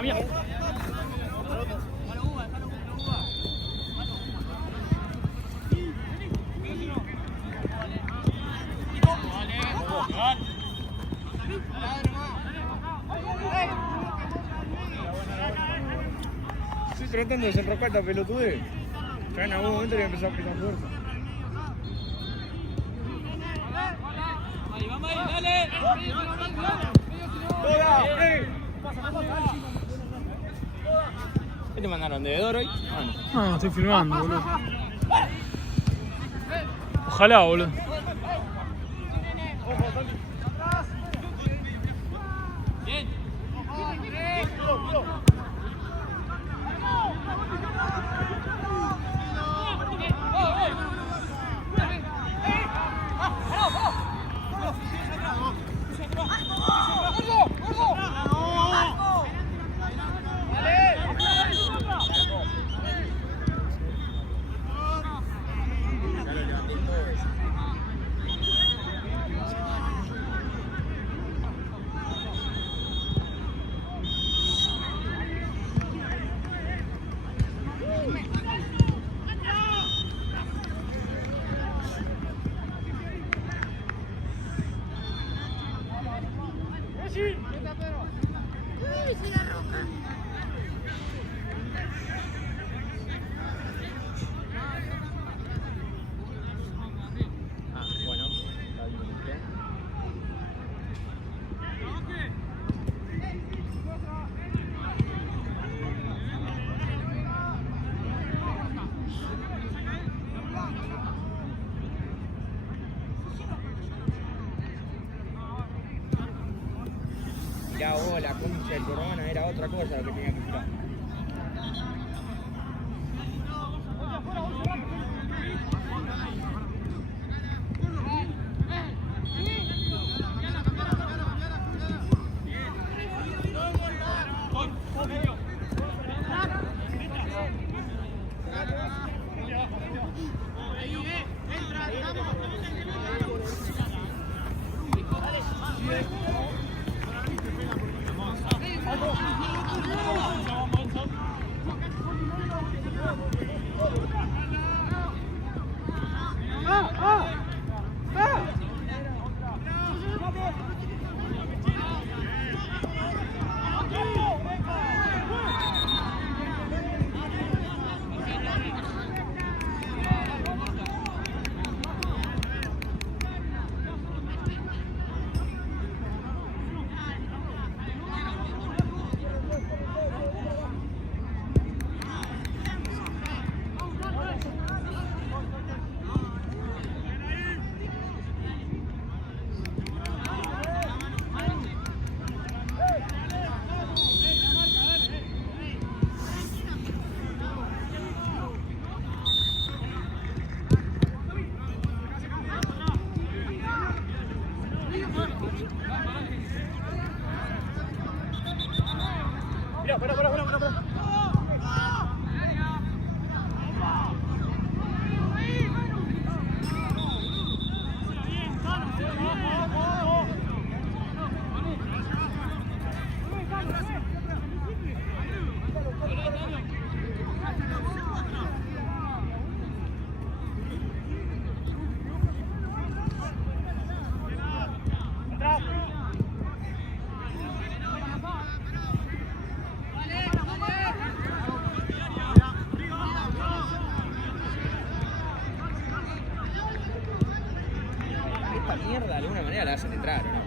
Estoy tratando de desenrocar esta pelotudez. Ya en algún momento le voy a empezar a aplicar fuerza. Vamos ahí, dale. ¿Qué te mandaron? ¿Devedor hoy? No, estoy filmando, boludo. Ojalá, boludo. Bien. Ya vos, la concha de corona era otra cosa lo que tenía que tirar. Mierda, de alguna manera la hacen entrar, ¿o no?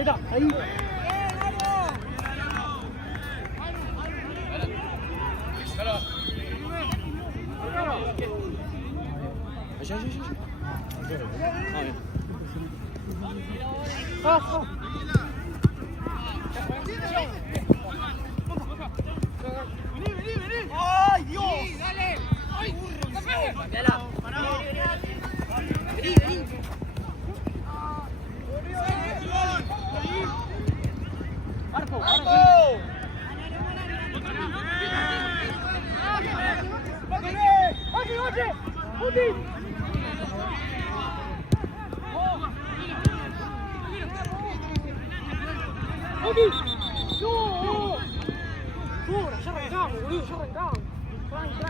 está, ahí. ¡Ay, Dios! ¡Dale! ¡Ay, burro! Vení, vení. Marco, ya arrancamos, boludo, ya arrancamos. Tranqui.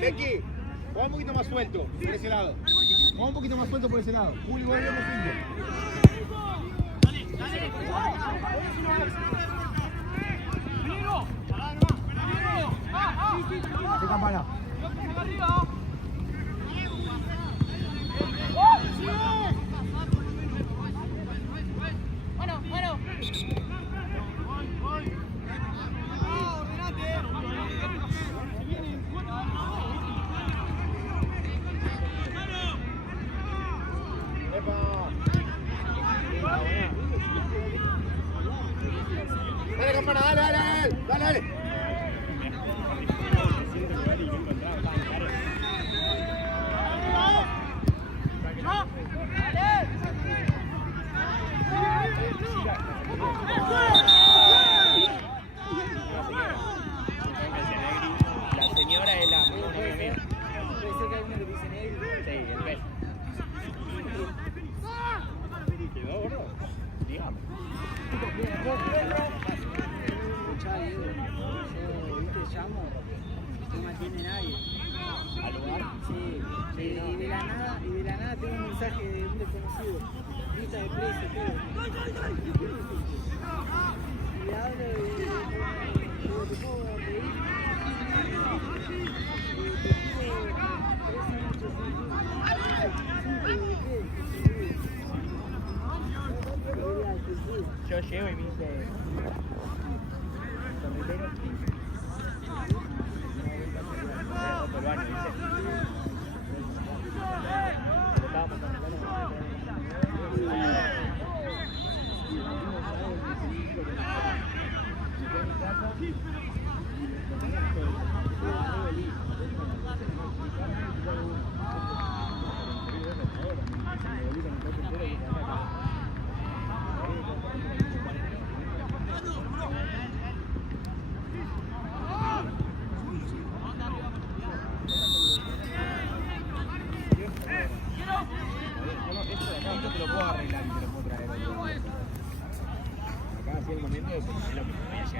Becky, juega un poquito más suelto por ese lado. Juega un poquito más suelto por ese lado. Juli, volvemos ¿Qué campana? Bueno. Dale, campana, dale. La señora es la mamona mía. Puede ser que hay uno que dice negro. Sí, el beso. ¿Quedó, gordo? Digamos. Escuchá, Diego, yo, viste, llamo, no me atiende nadie. ¿Al lugar? Sí, y de la nada tengo un mensaje de un desconocido. Lista de precio, todo. Y le hablo y digo, ¿te puedo pedir?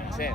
Hacer.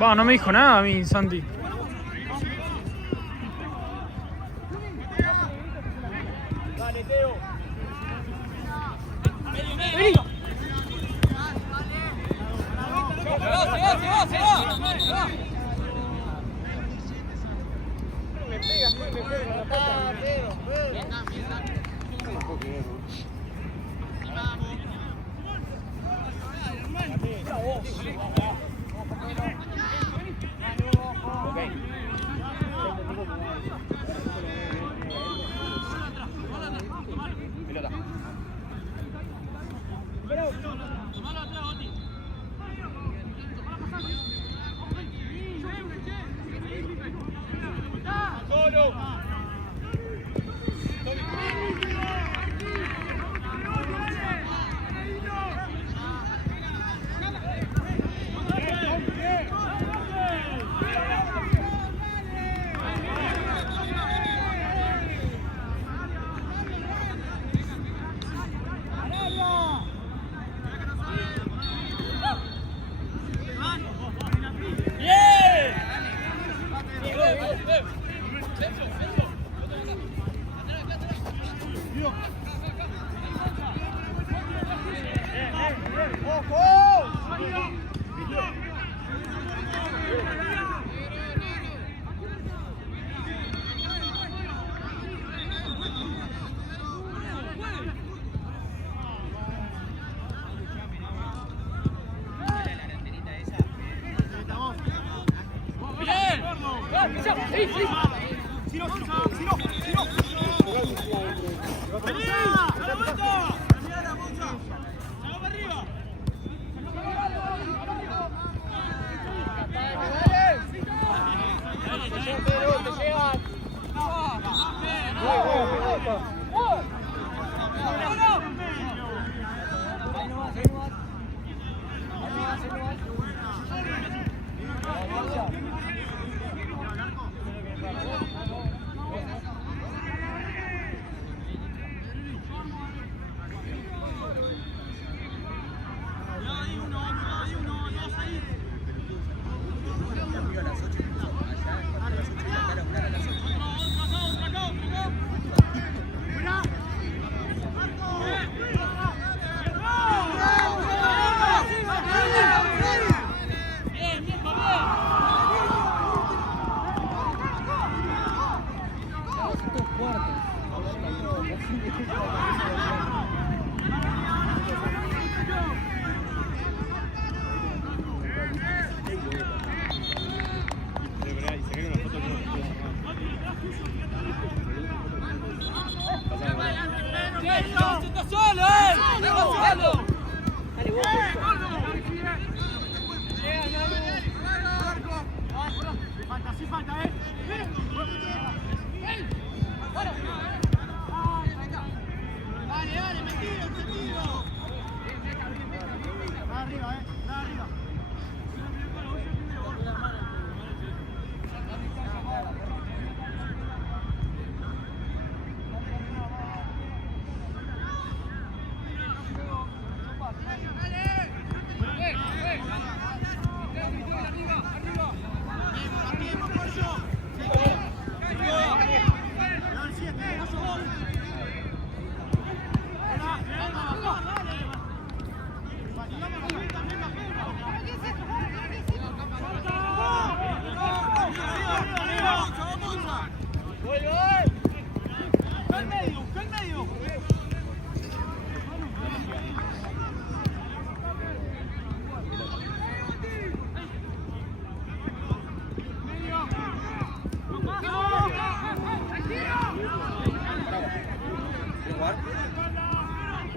Va, no me dijo nada a mí, Santi. Dale, Teo. Se va. Me pegas, pues, me pegas la pata. Pelota. Solo.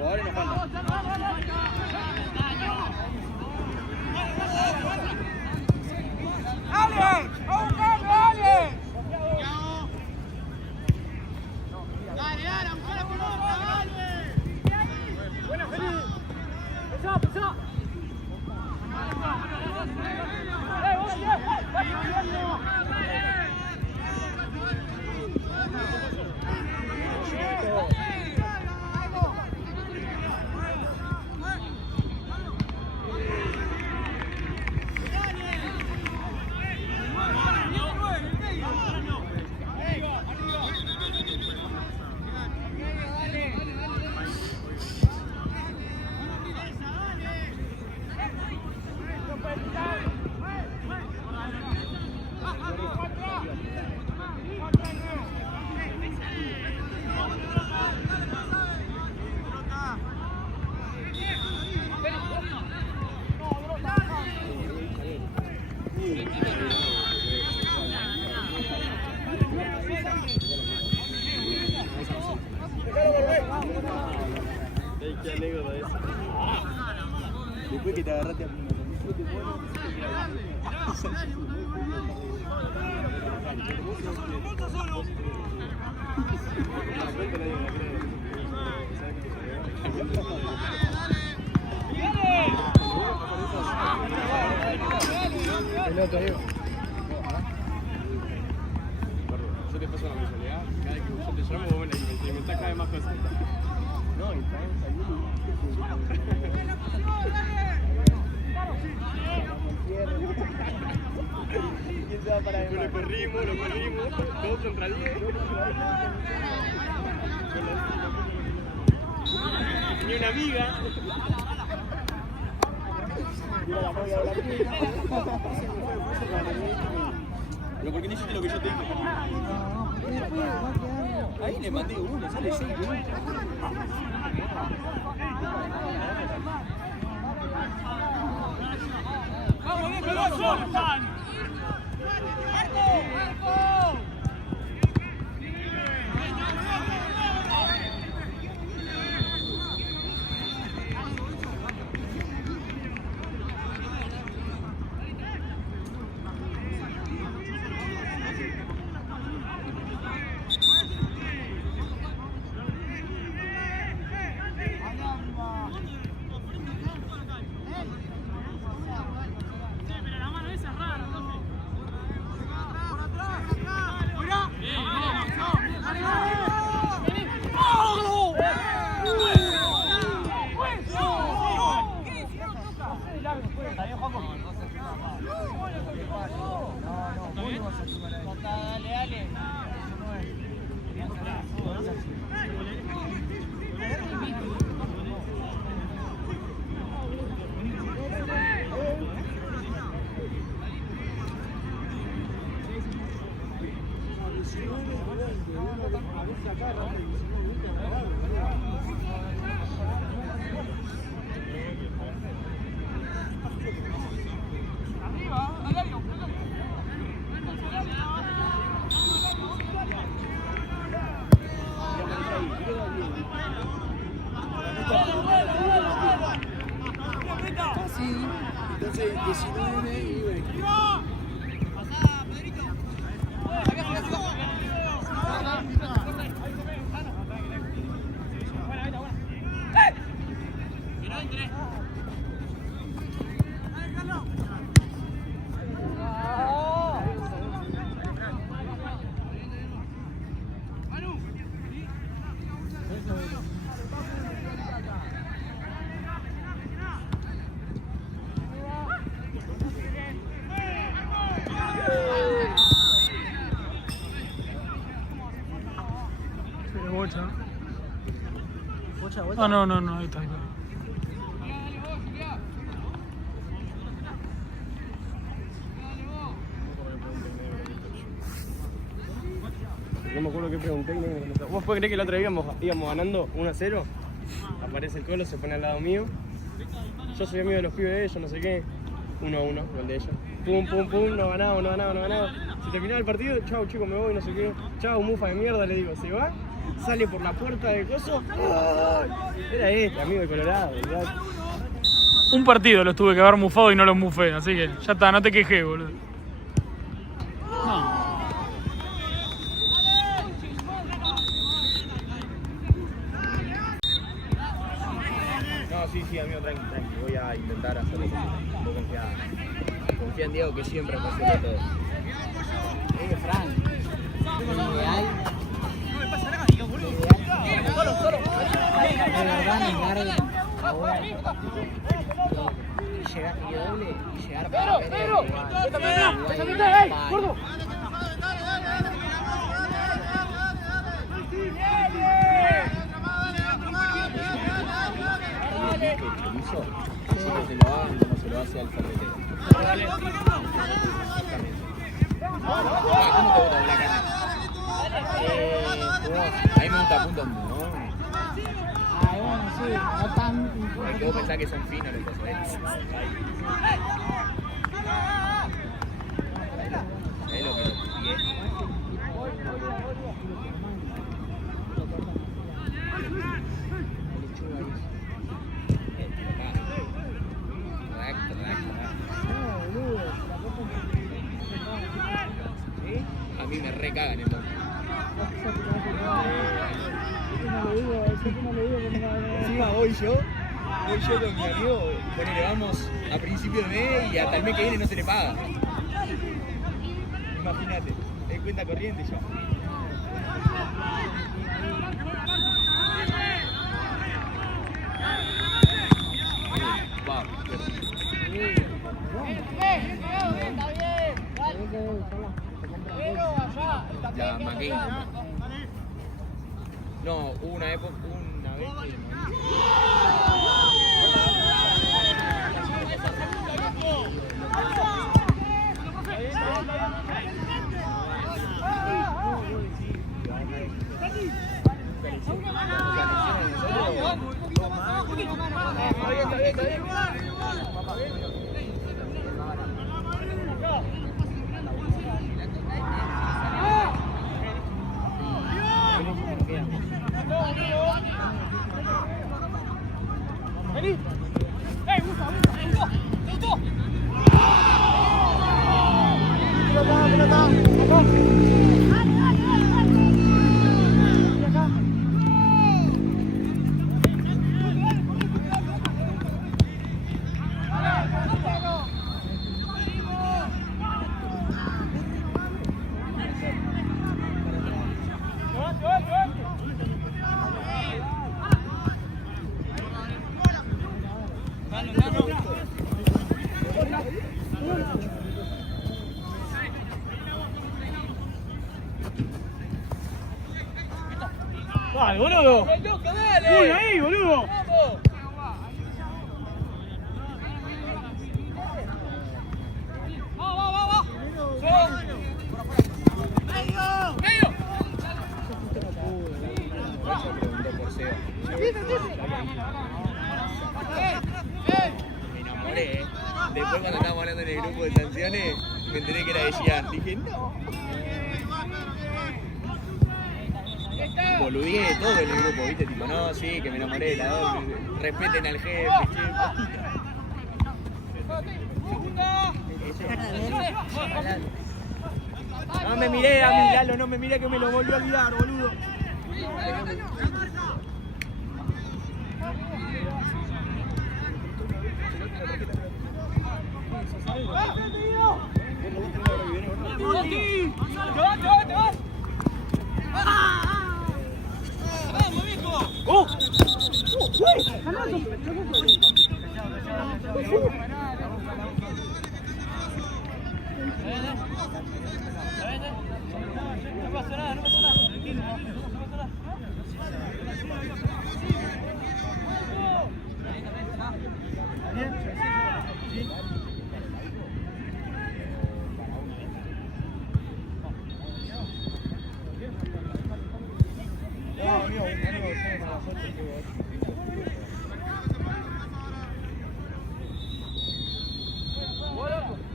Jugadores no faltan. ¡Ale! ¡Vamos, Ale! Dale, dale, busca la pelota, dale. Buena, Felipe. Pensá. Qué anécdota esa. Después que te agarraste a mí. Pelota, Diego. Yo te paso una visualidad. Cada vez que yo te llamo, vos me la inventás cada vez más cosas. No, y estamos ahí. ¿Quién se va para adentro? Lo corrimos, 2 contra 10. Tenía una amiga. Pero ¿por qué no hiciste lo que yo te dije? Ahí le mandé uno, sale 6 minutos. ¡Vamos, bien, Coloso! Entonces 19 y 20. ¡Pasá, Pedrito! Bocha. Bocha, Ah, no, ahí está. No me acuerdo qué pregunté. ¿Vos podés creer que el otro día íbamos ganando 1-0? Aparece el Colo, se pone al lado mío. Yo soy amigo de los pibes de ellos, no sé qué. 1-1, gol de ellos. Pum, no ganamos. Se terminaba el partido, chau chicos, me voy, no sé qué. Chau, mufa de mierda, le digo, ¿se va? sale por la puerta del coso. ¡Ay! Era este, amigo de Colorado, ¿verdad? Un partido los tuve que haber mufado y no los mufé, así que ya está, no te quejé, boludo. No. No, sí, amigo, tranqui. Voy a intentar hacerlo posible. Vos confía en Diego que siempre me hace todo. Fran. Lo ideal. De verdad, negar ahora y llegar y doble y llegar para Que Chorizo siempre se lo hagan como se lo hace al ferretero. ¿Cómo te gusta la carne? A mí me gusta punto, ¿no? bueno, sí, no tan Es que vos pensás que son finos los cosas. ¿Sabés lo que lo pillé? A mí me recagan entonces. Encima voy yo con mi amigo, ponele, vamos a principio de mes y hasta el mes que viene no se le paga. Imagínate, es cuenta corriente yo. Ya, McCain. No, hubo una época, una vez que... ¡Dale, boludo! ¡Uy, ahí, boludo! Me enamoré, Después cuando estábamos hablando en el grupo de sanciones, me enteré que era de Gian. Dije, no. Boludeé de todo en el grupo, ¿viste? Tipo, no, sí, que me enamoré de la doble. Respeten al jefe, No me miré a mí, Lalo, no me miré que me lo volvió a olvidar, boludo. No pasa nada, no pasa nada. Tranquilo, no pasa nada.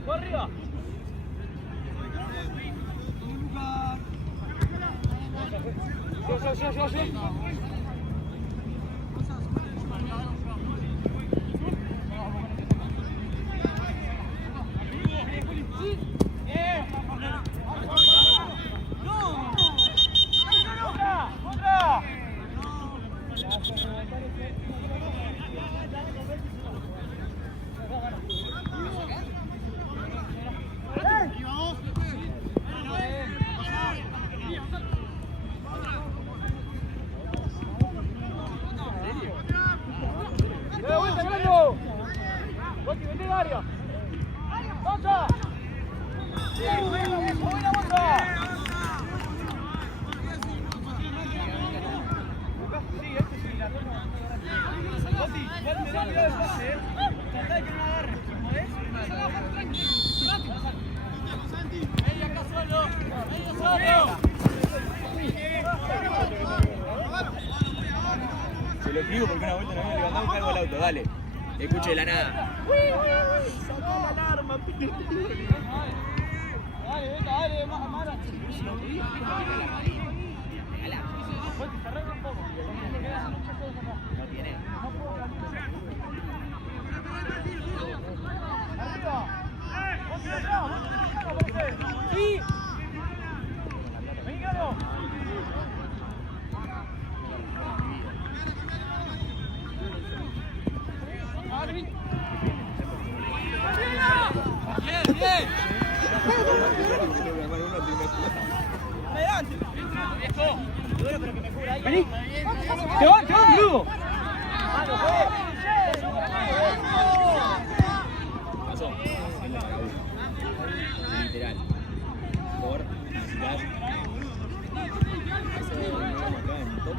¡Vos arriba! Se lo escribo porque una vuelta nos había levantado un cargo al auto, dale. Escuche de la nada. Dale, Mara. No tiene. Sí. Vení, Galo. Bien, bien. Adelante. Viejo. Vení. Te van, boludo. Pasó. Literal. Por visitar. Eso no lo acá en top.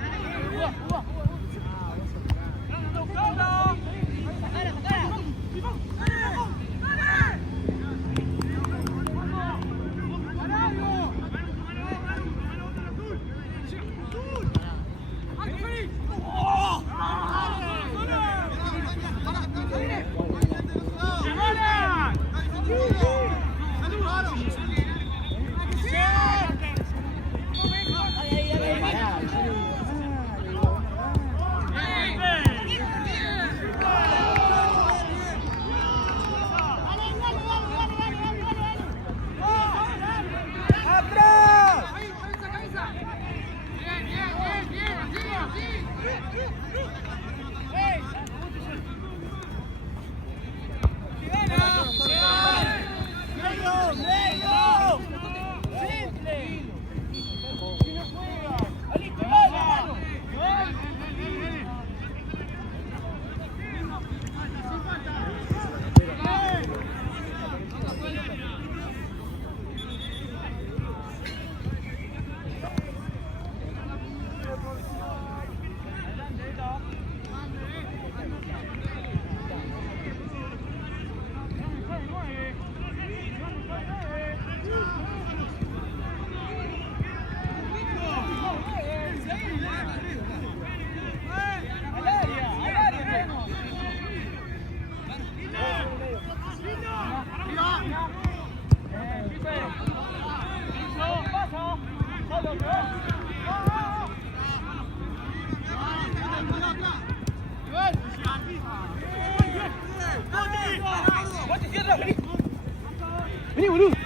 Vení, boludo.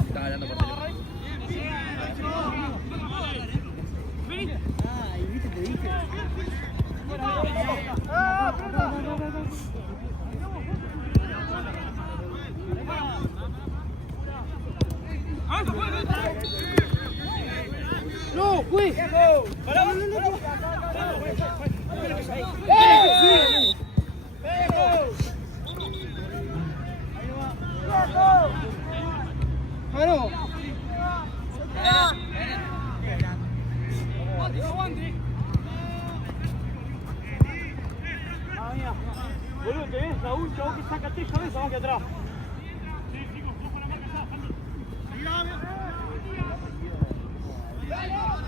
Estaba hablando por teléfono. Ay, viste, te dije. No, güey. Pará, boludo, te ves, Raúl, chabón que saca 3 cabezas más que atrás.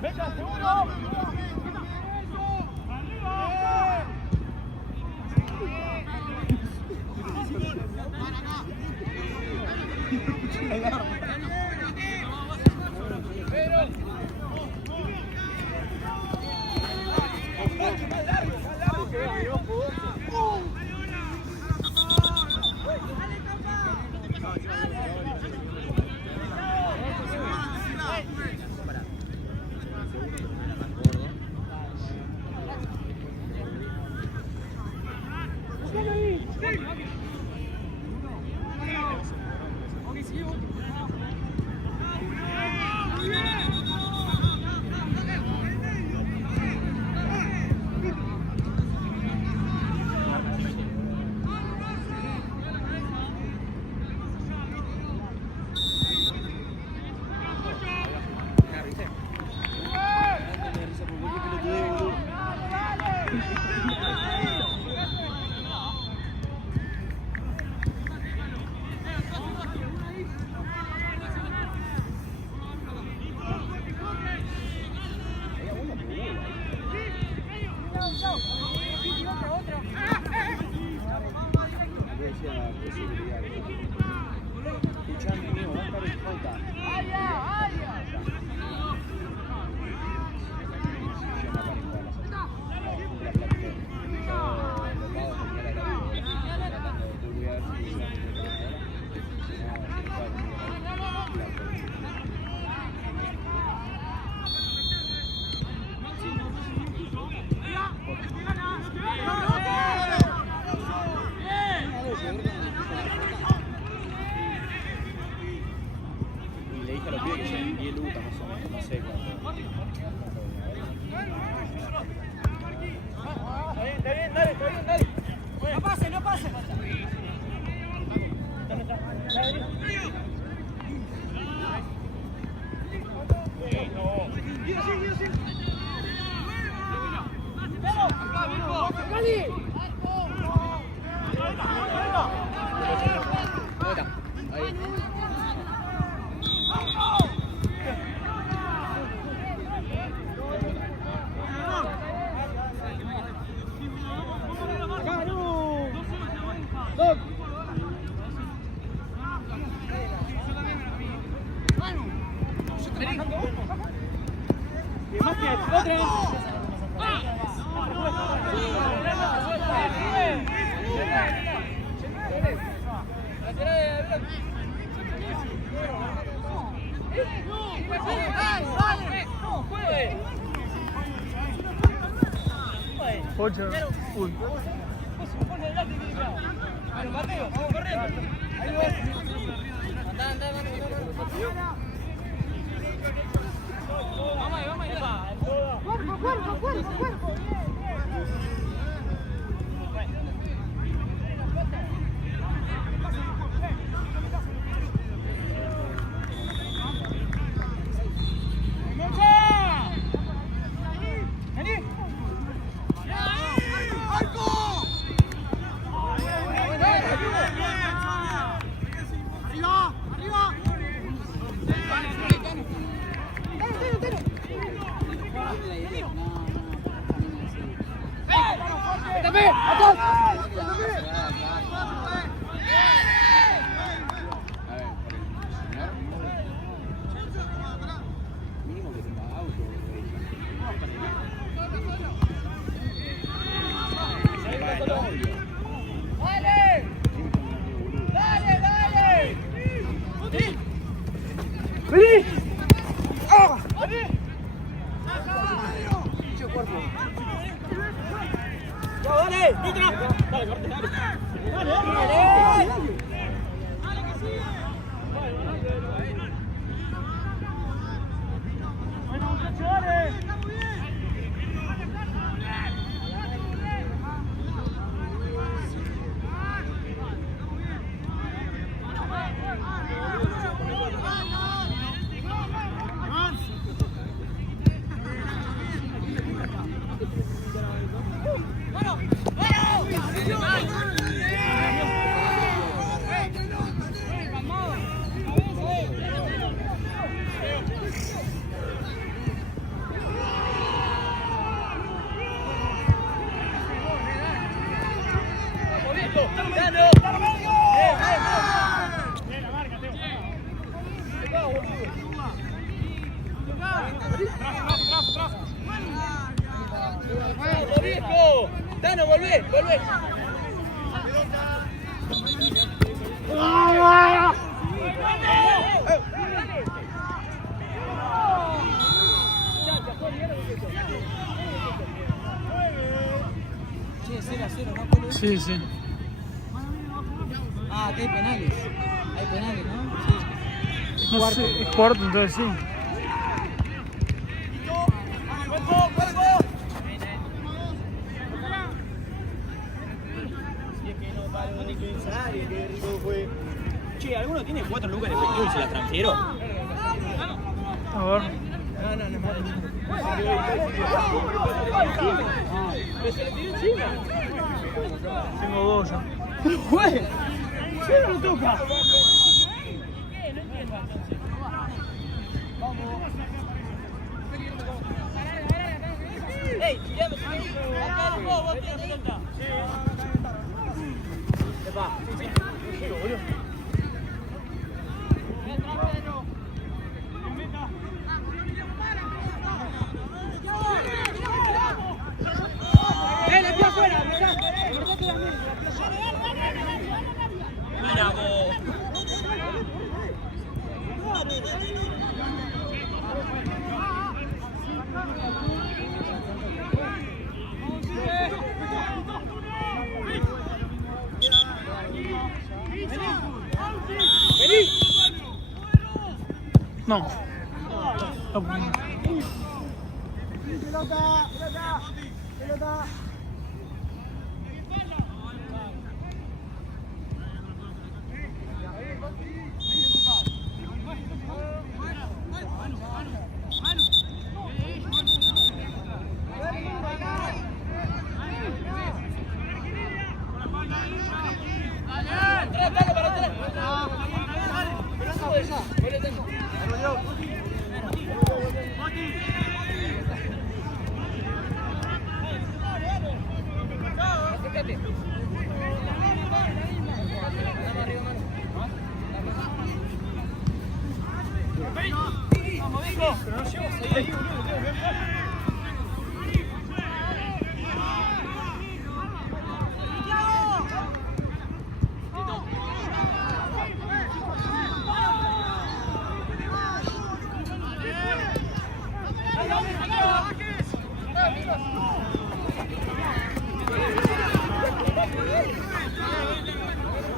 Venga, seguro. Pocho. Uy. ¡Viejo! ¡Dano, volvé! ¡Volvé! Che, 0-0, ¿no, Polo? Sí, sí. Ah, que hay penales. Hay penales, ¿no? Sí. No sé, es cuarto, entonces sí. Che, ¿alguno tiene 4 lucas en efectivo y se las transfiero? A ver. Tengo dos ya. ¡Juez! ¿Quién lo toca? ¡Ey! Acá vos tenés la pelota. No.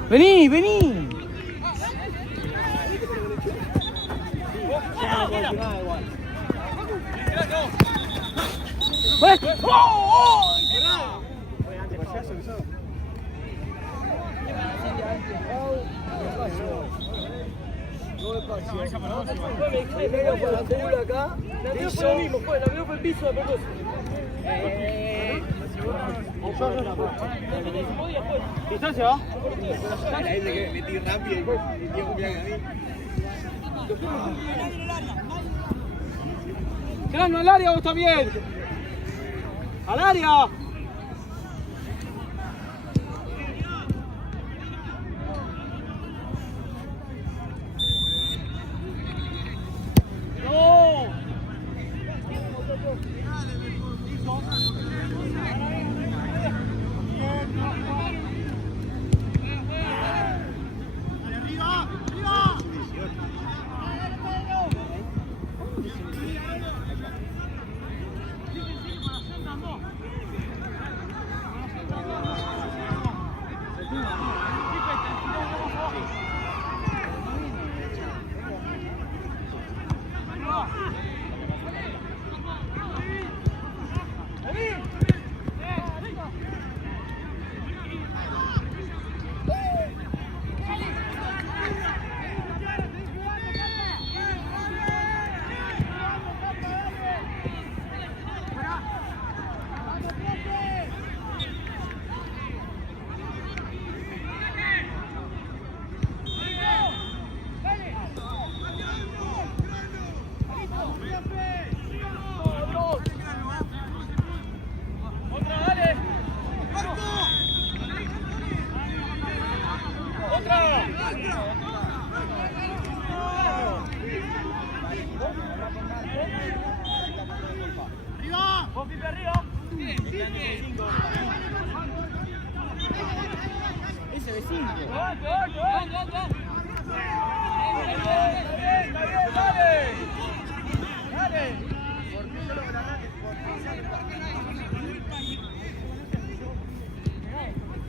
Vení, vení. Distancia, ¿va? Metí rápido y metió un viaje a mí. Grano al área, vos también. ¡Al área!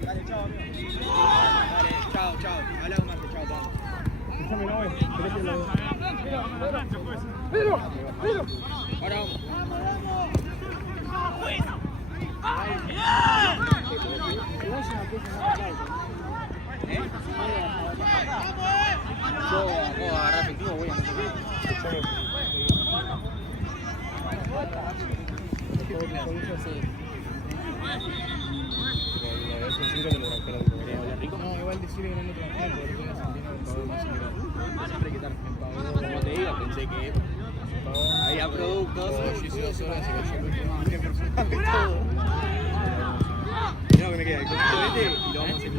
Dale, chao, amigo. Dale, chao, chao. Habla con Marte, chao, vamos. Déjame no, ¿querés que lo... Ahora vamos. Yo puedo agarrar efectivo, voy a no, igual decirle que no me trabajo porque no me pagó más dinero. Siempre que tarde me pagó. Como te digo, pensé que había productos. Yo hice 2 horas y cayó el personal todo. No, que me queda el cosito este y lo vamos a hacer.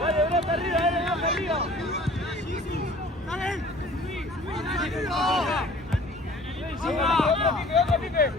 Dale, Brota, arriba, dale, Brota, arriba. Otro pipe.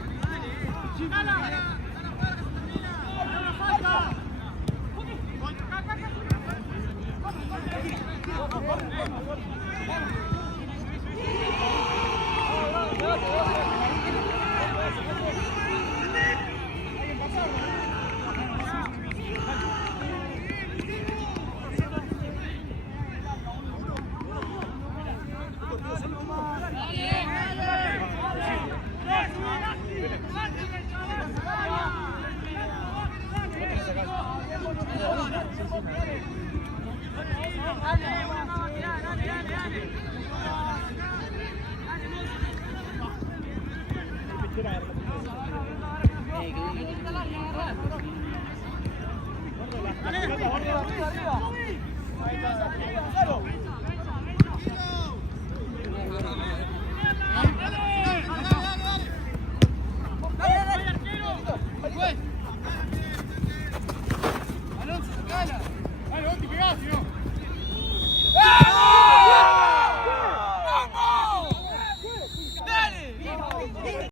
Dale, Oti, pegá, si no.